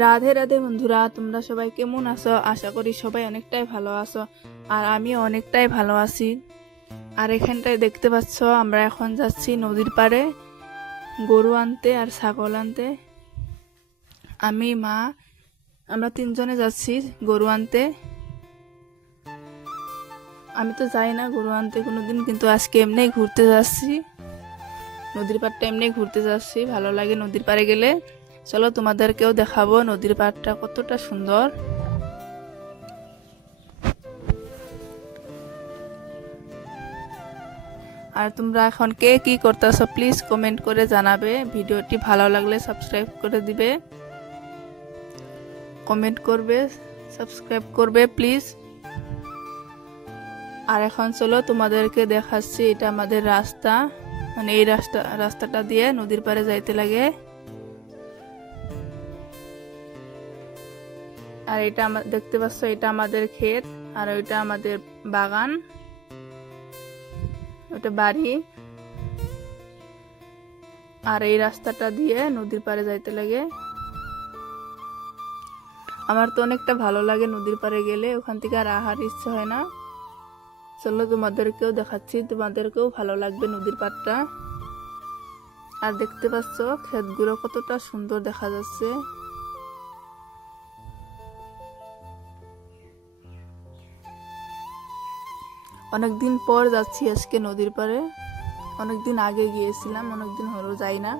রাধে রাধে বন্ধুরা, তোমরা সবাই কেমন আছো? আশা করি সবাই অনেকটাই ভালো আছো, আর আমিও অনেকটাই ভালো আছি। আর এখানটায় দেখতে পাচ্ছ, আমরা এখন যাচ্ছি নদীর পাড়ে গরু আনতে আর ছাগল আনতে। আমি, মা, আমরা তিনজনে যাচ্ছি গরু আনতে। আমি তো যাই না গরু আনতে কোনোদিন, কিন্তু আজকে এমনি ঘুরতে যাচ্ছি। নদীর পাড়টা এমনি ঘুরতে যাচ্ছি, ভালো লাগে নদীর পাড়ে গেলে। চলো তোমাদেরকেও দেখাবো নদীর পাড়টা কতটা সুন্দর। আর তোমরা এখন কে কি করতেছো প্লিজ কমেন্ট করে জানাবে। ভিডিওটি ভালো লাগলে সাবস্ক্রাইব করে দিবে, কমেন্ট করবে, সাবস্ক্রাইব করবে প্লিজ। আর এখন চলো তোমাদেরকে দেখাচ্ছি, এটা আমাদের রাস্তা, মানে এই রাস্তাটা দিয়ে নদীর পাড়ে যাইতে লাগে। আর এটা দেখতে পাচ্ছ, এটা আমাদের ক্ষেত, আর ওইটা আমাদের বাগান, ওটা বাড়ি। আর এই রাস্তাটা দিয়ে নদীর পাড়ে যাইতে লাগে। আমার তো অনেকটা ভালো লাগে নদীর পাড়ে গেলে, ওখান থেকে আর আহার ইচ্ছা হয় না। চলো তোমাদেরকেও দেখাচ্ছি, তোমাদেরকেও ভালো লাগবে নদীর পাড়টা। আর দেখতে পাচ্ছ ক্ষেতগুলো কতটা সুন্দর দেখা যাচ্ছে। অনেকদিন পর যাচ্ছি আজকে নদীর পাড়ে। অনেকদিন আগে গিয়েছিলাম, অনেকদিন হলো যাই না।